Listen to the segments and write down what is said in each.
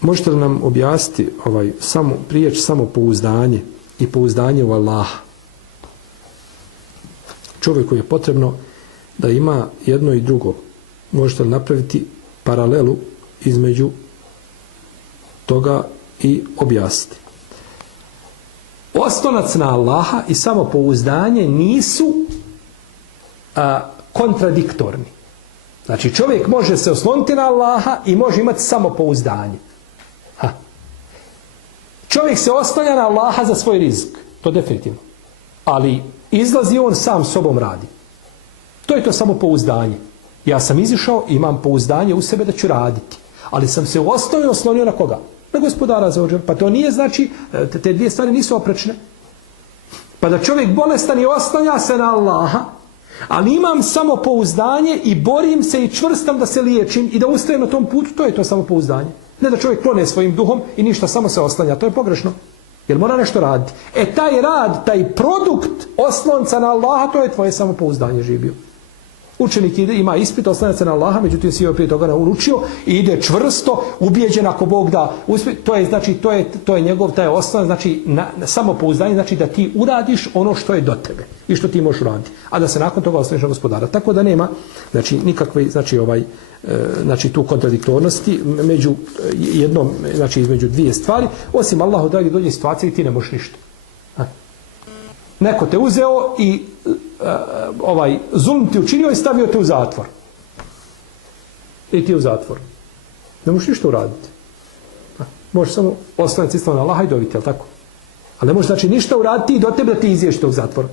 možete li nam objasniti riječ samopouzdanje i pouzdanje u Allaha? Čovjeku je potrebno da ima jedno i drugo. Možete li napraviti paralelu između toga i objasniti? Oslonac na Allaha i samopouzdanje nisu kontradiktorni. Znači čovjek može se osloniti na Allaha i može imati samopouzdanje. Čovjek se oslanja na Allaha za svoj rizik. To definitivno. Ali izlazi on sam sobom radi. To je to samopouzdanje. Ja sam izišao i imam pouzdanje u sebe da ću raditi. Ali sam se oslonio na koga? Na Gospodara za ođer. Pa to nije znači, te dvije stvari nisu oprečne. Pa da čovjek bolestan i oslanja se na Allaha, ali imam samopouzdanje i borim se i čvrstam da se liječim i da ustrajem na tom putu, to je to samopouzdanje. Ne da čovjek klone svojim duhom i ništa, samo se oslanja. To je pogrešno. Jer mora nešto raditi. Taj rad, taj produkt oslonca na Allaha, to je tvoje samopouzdanje živio. Učenik ima ispit, oslanja se na Allaha, međutim si joj prije toga naučio i ide čvrsto, ubijeđen ako Bog da uspije. To je njegov taj oslonac, znači samopouzdanje, znači da ti uradiš ono što je do tebe i što ti možeš uraditi. A da se nakon toga osloniš na Gospodara. Tako da nema nikakve tu kontradiktornosti među jednom, između dvije stvari, osim Allahu dragi dođe situacija i ti ne možeš ništa. Neko te uzeo i zulm ti učinio i stavio te u zatvor. I ti u zatvor. Ne možeš ništa uraditi. Možeš samo oslanjati isto na Allaha i dobiti, jel tako? Ali ne možeš ništa uraditi i do tebe da ti izješ tog zatvora.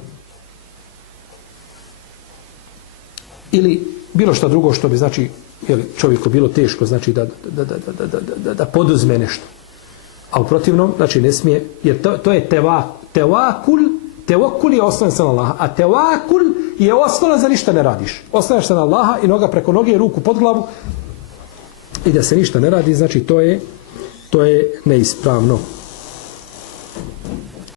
Ili bilo što drugo što bi čovjeku bilo teško da poduzme nešto. A u protivnom, ne smije, jer to je tevakul. Tevakul je oslonac na Allaha, a tevakul je oslonac za ništa ne radiš. Oslanaš se na Allaha i noga preko noge, ruku pod glavu i da se ništa ne radi, znači to je neispravno.